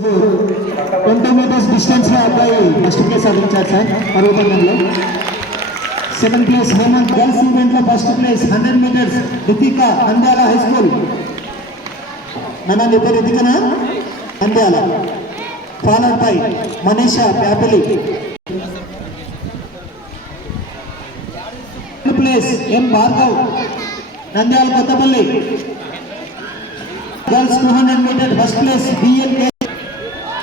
Twenty metres డిస్టెన్స్లో అబ్బాయి first place సాధించారు సార్ పర్వతంలో సెకండ్ ప్లేస్ హేమంత్ గర్ల్స్ ఈవెంట్లో first place hundred metres Ritika అందాల హై స్కూల్ మన నీ? పేరు రితికనా Nandyal followed by Manisha Pyapili place M Bhargav Nandyal Kothapalli girls two hundred metre first place BNK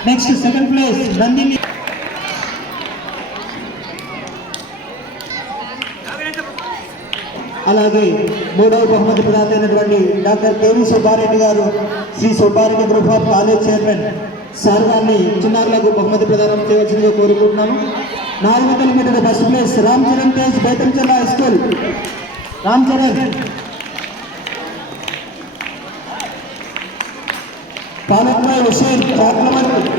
next second place Nandini. అలాగే మూడవ బహుమతి ప్రదాత అయినటువంటి డాక్టర్ కేవీ సుబ్బారెడ్డి గారు Sri Subbareddy group of college chairman sir గారిని చిన్నారులకు బహుమతి ప్రదానం చేయవలసిందిగా కోరుకుంటున్నాను నాలుగు వందల metre first place Ram Charan Tej Bethamcherla high school. Ram Charan. పాలక్రాయ్ Hussain చాట్లమర్తి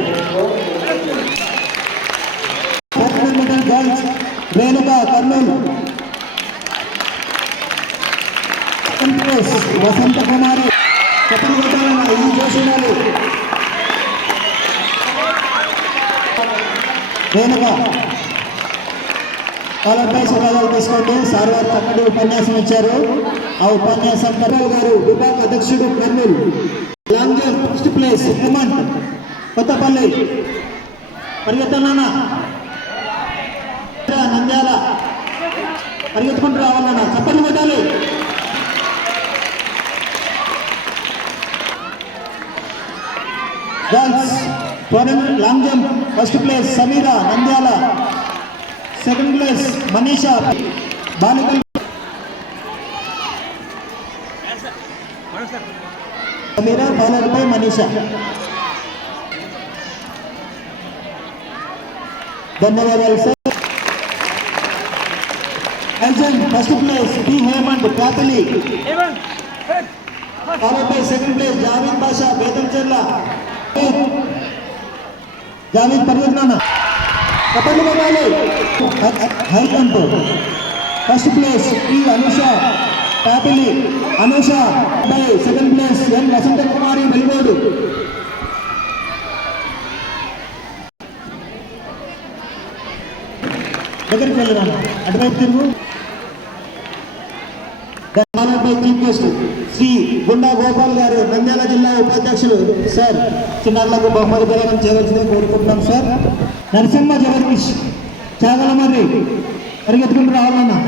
పదకొండు గర్ల్స్ రేణుక కర్నూలు. వసంత కుమారి చెప్పని ఈ జోషినాలు. రేణుక. వాళ్ళపై తీసుకోండి. సార్ వారు చక్కటి ఉపన్యాసం ఇచ్చారు. ఆ ఉపన్యాసం కర్నూలు గారు విభాగ అధ్యక్షుడు Kurnool. Long first place Hemanth Kothapalli పరిగెత్తాలన్న Nandyal పరిగెత్తుకుంటూ రావాలన్న చప్పట్లు పెట్టాలి girls foreign long jump first place Sameera Nandyal second place Manisha బాలికలు సమీరా ఫాలోడ్ బై మనీషా ధన్యవాదాలు sir Arjun first place T Hemanth ప్యాతలి followed by second place Javeed Basha Bethamcherla Javeed పరిగెత్తున్నా కపల్లి కొట్టాలి health అంటూ first place T Anusha Pyapili Anusha by second place N Vasantha Kumari Velugodu దగ్గరికి వెళ్ళరాను అటువైపు తిరుగు. శ్రీ గుండా గోపాల్ గారు నంద్యాల జిల్లా ఉపాధ్యక్షులు. సార్ చిన్నారులకు బహుమతి ప్రదానం చేయవలసింది కోరుకుంటున్నాం సార్. నరసింహ జగదీష్ చాగలమర్రి పరిగెత్తుకుంటూ రావాలన్నా.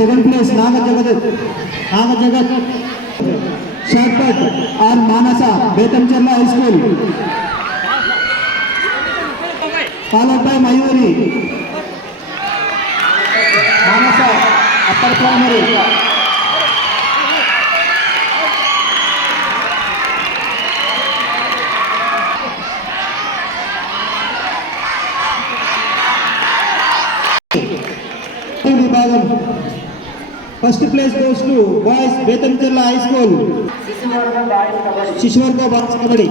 Second place Naga Jagath Naga Jagath short R Manasa Bethamcherla high school followed by Mayuri Manasa upper primary విభాగం first place goes to boys Bethamcherla high school. శిశువర్గ boys kabaddi.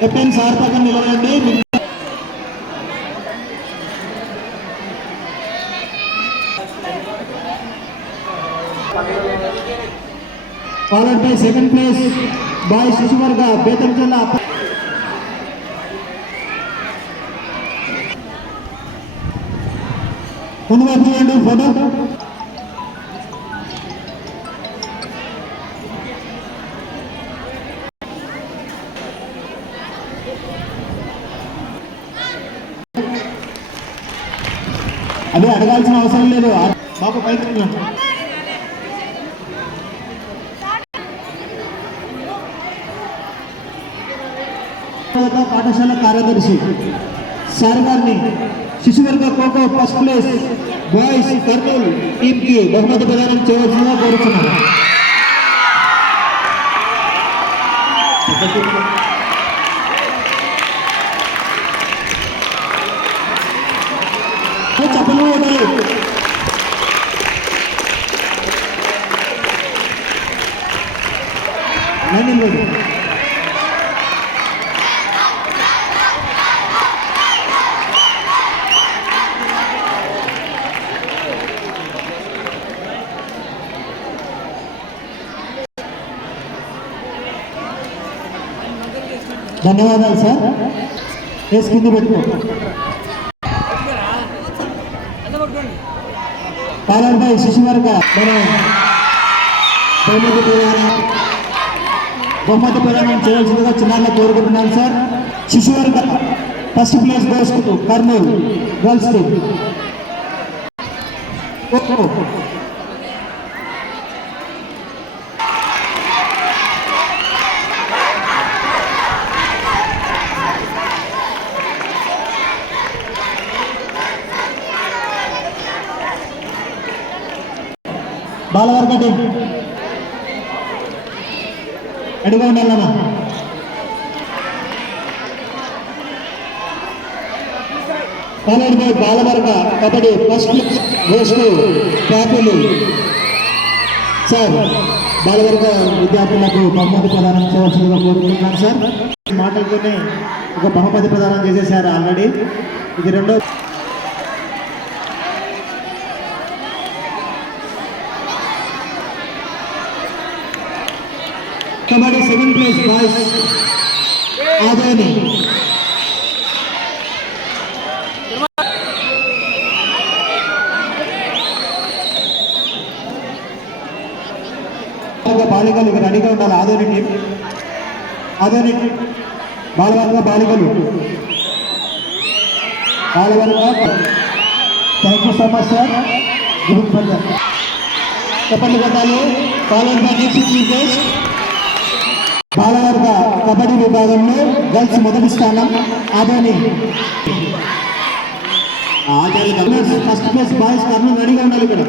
Captain sir పక్కన నిలబడండి followed by second place boy శిశువర్గ Bethamcherla ముందు వైపు చూడండి photo అదే అడగాల్సిన అవసరం లేదు. బాబు పైకి పాఠశాల కార్యదర్శి సార్ గారిని శిశువర్గ kho kho first place boys Kurnool టీమ్కి బహుమతి ప్రదానం చేయవలసిందిగా కోరుతున్నాను చెప్పలు ఉండాలి ధన్యవాదాలు సార్. వేసి కింద పెట్టుకో. పాలనపై శిశువర్గ మనం బహుమతి ప్రదానం బహుమతి ప్రదానం చేయాల్సిందిగా చిన్నారులు కోరుకుంటున్నాను sir. శిశువర్గ first place goes Kurnool girls team బాలవర్గ team అడిగా ఉండాలన్నా ఫాలోడ్ బై బాలవర్గ కబడ్డీ ఫస్ట్ గోస్ ట్యాపులు సార్ బాలవర్గ విద్యార్థులకు బహుమతి ప్రదానం చేయవలసిందిగా కోరుకుంటున్నాను సార్. మాటలతోనే ఒక బహుమతి ప్రదానం చేసేసారు ఆల్రెడీ. ఇది రెండో kabaddi second place boys Adoni బాలికలు ఇక్కడ రెడీగా ఉండాలి. ఆదోని టీం. ఆదోని బాలవర్గ బాలికలు. బాలవర్గ thank you so much sir good చెప్పండి కొట్టాలి. Followed by next chief guest బాలవర్గ kabaddi విభాగంలో గర్ల్స్ మొదటి స్థానం అదని ఫస్ట్ ప్లేస్ బాయ్స్ కర్నూలు రెడీగా ఉండాలి ఇక్కడ.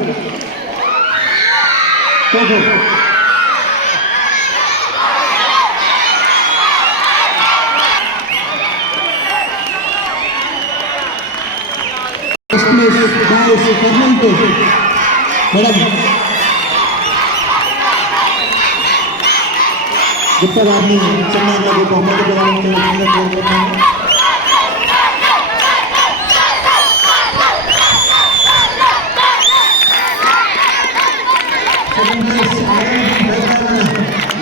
First place boys Kurnool madam. Gupta గారిని చిన్న బహుమతి ప్రదానం చేయాల్సిందిగా second place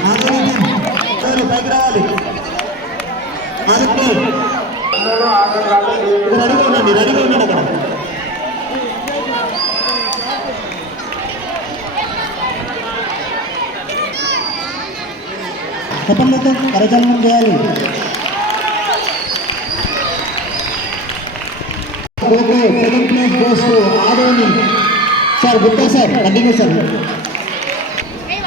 Adoni team. Adoni పైకి రావాలి ఆదిత్య ఇక్కడ రెడీగా ఉండండి రెడీగా ఉండండి అక్కడ చెప్పండి కరచాలనం చేయాలి. Okay second place goes to Adoni. Sir Gupta sir continue sir. ఏయ్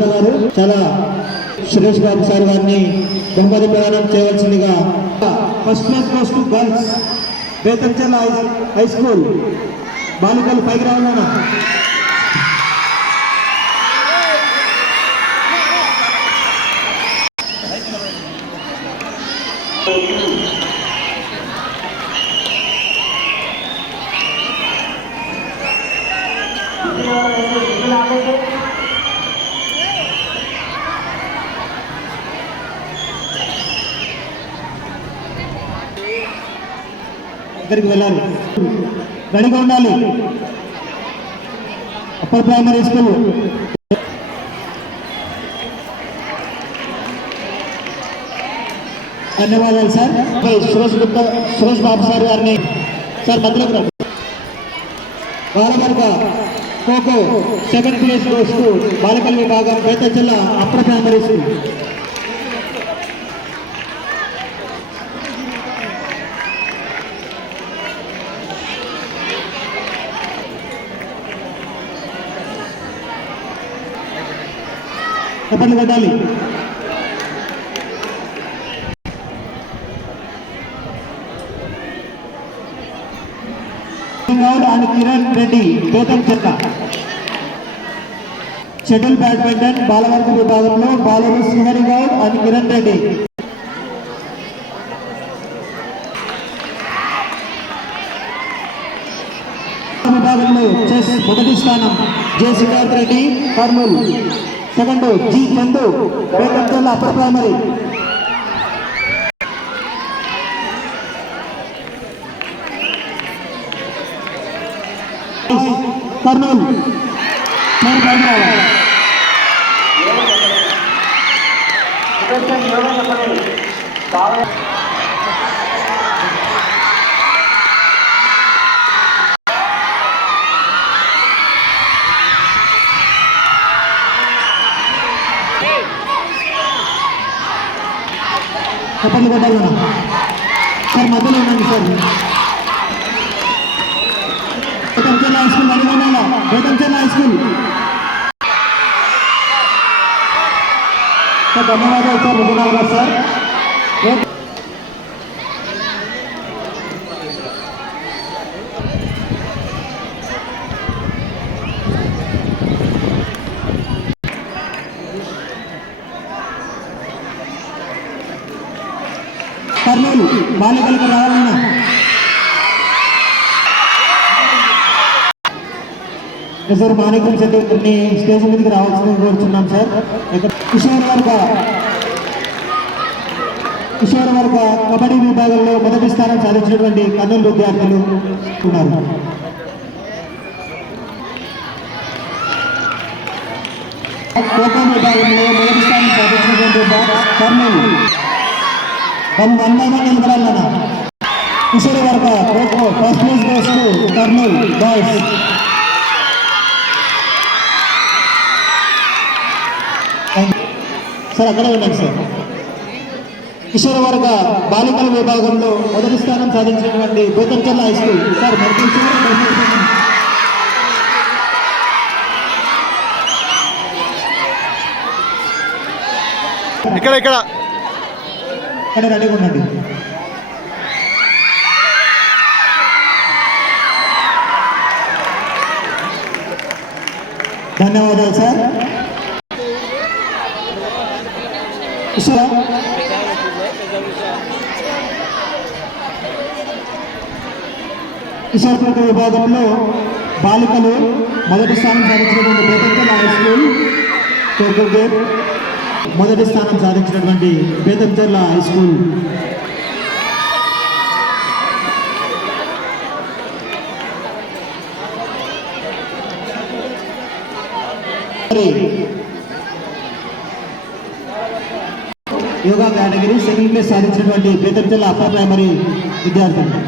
గారు చాలా సురేష్ బాబు సార్ గారిని బహుమతి ప్రదానం చేయవలసిందిగా. First class goes girls. Betamcherla high school బాలికలు పైకి రావాలన్నా. ఇక్కడికి వెళ్ళాలి. రెడీగా ఉండాలి. అప్పర్ ప్రైమరీ స్కూల్ ధన్యవాదాలు సార్ సురేష్ గుప్తా సురేష్ బాబు సార్ గారిని. సార్ మధ్యలోకి రండి బాలవర్గ ఖోఖో సెకండ్ ప్లేస్ వస్తూ బాలకల్ విభాగం పేద జిల్లా అప్పర్ ప్రైమరీ స్కూల్ చెప్పండి కొట్టాలి అండ్ కిరణ్ రెడ్డి గౌతమ్ చెత్త. షటిల్ బ్యాడ్మింటన్ బాలవర్గ విభాగంలో బాలరు శ్రీహరి గౌడ్ అండ్ కిరణ్ రెడ్డి. విభాగంలో చెస్ మొదటి స్థానం. J Siddharth Reddy Kurnool. Second G Chandu Betamcherla upper primary Kurnool పేరు బయట రావాలి చెప్పండి కొట్టాలన్నా సార్ మధ్యలో ఉండండి sir. Betamcherla high school Nadigondala Betamcherla high school sir ధన్యవాదాలు సార్ రుజునాలు సార్ రేపు కర్నూలు బాలికలకు రావాలన్నా సార్ మాణిక్యం చతుర్థిని స్టేజ్ మీదకి రావాల్సిందని కోరుతున్నాం సార్. ఇక్కడ కిషోర్ వర్గ కిషోర్ వర్గ కబడ్డీ విభాగంలో మొదటి స్థానం సాధించినటువంటి కర్నూలు విద్యార్థులు ఉన్నారు. ఖోఖో విభాగంలో మొదటి స్థానం సాధించినటువంటి కర్నూలు. వన్ వన్ బై కిషోర్ వర్గ kho kho first place goes Kurnool boys. Sir అక్కడే ఉండండి సార్. కిషోర వర్గ బాలికల విభాగంలో మొదటి స్థానం సాధించినటువంటి బోతంచర్ల హై స్కూల్. సార్? ఇక్కడ ఇక్కడ. అక్కడ రెడీగా ఉండండి. ధన్యవాదాలు సార్. కిషోర విభాగంలో బాలికలు మొదటి స్థానం సాధించినటువంటి బేతంకల్ హై స్కూల్ ఖోఖో మొదటి స్థానం సాధించినటువంటి బేతంచర్ల హై స్కూల్. మరి యోగా కేటగిరీ సెకండ్ ప్లేస్ సాధించినటువంటి బేతంచర్ల అప్పర్ ప్రైమరీ విద్యార్థులు.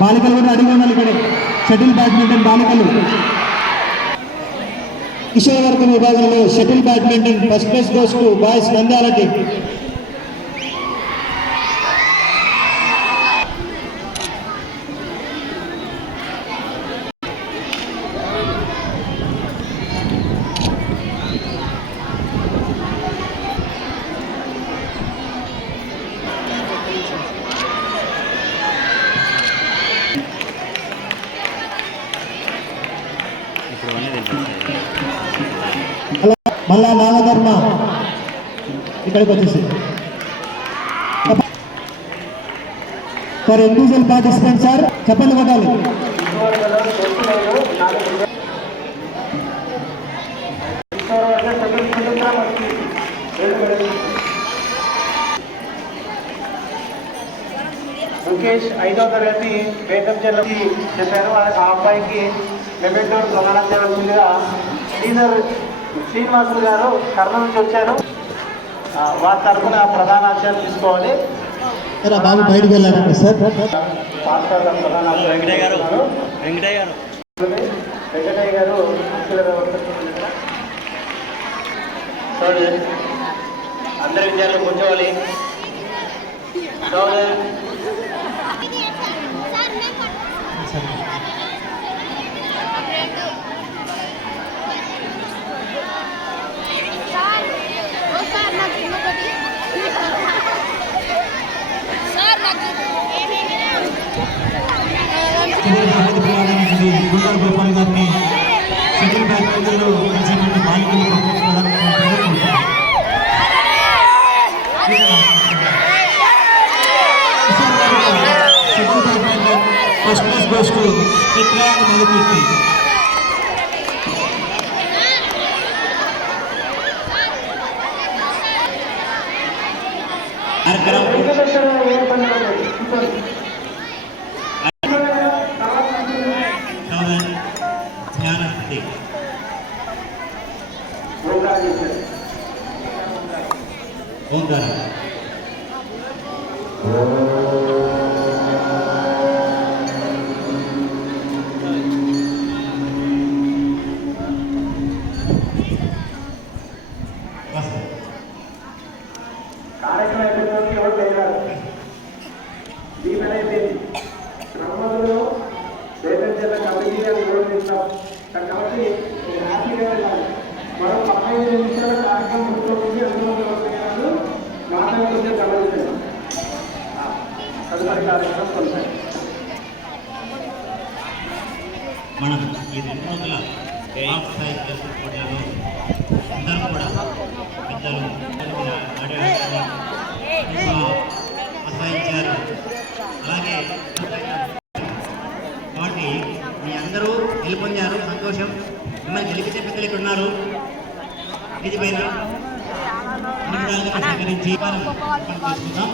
బాలికలు కూడా అడిగి ఉండాలి ఇక్కడ. షటిల్ బ్యాడ్మింటన్ బాలికలు. కిషోర్ వర్గం విభాగంలో shuttle badminton first place goes to boys Nandyal team ఇక్కడికి వచ్చేసి సార్ ఇండివిజువల్ పార్టిసిపెంట్ సార్? చెప్పండి కొట్టాలి. ముఖేష్ ఐదవ తరగతి వేదం చెల్లి చెప్పారు. ఆ అబ్బాయికి మెమెంటోర్ ప్రమాణం చేయవలసిందిగా శ్రీధర్ శ్రీనివాసులు గారు కర్ణ నుంచి వచ్చారు. వారి తరఫున ప్రధాన ఆచార్య తీసుకోవాలి. బాబు బయటికి వెళ్ళాడండి సార్. వెంకటయ్య గారు. వెంకటయ్య గారు. వెంకటయ్య గారు చూడండి. అందరి విద్యార్థులు కూర్చోవాలి. చూడండి বিজেপি সেটি ব্যক্তিদেরও বিজেপিকে মাইগুলো কসমস ঘোষকে విక్రాంత్ మధుకీర్తి కార్యక్రమం অনুদান పెద్దలు తరఫున ఆహ్వానించారు అలాగే కాబట్టి మీ అందరూ గెలుపొందారు సంతోషం మిమ్మల్ని గెలిపించే పెద్దలు ఇక్కడ ఉన్నారు ఇది పైన సహకరించి తీసుకుందాం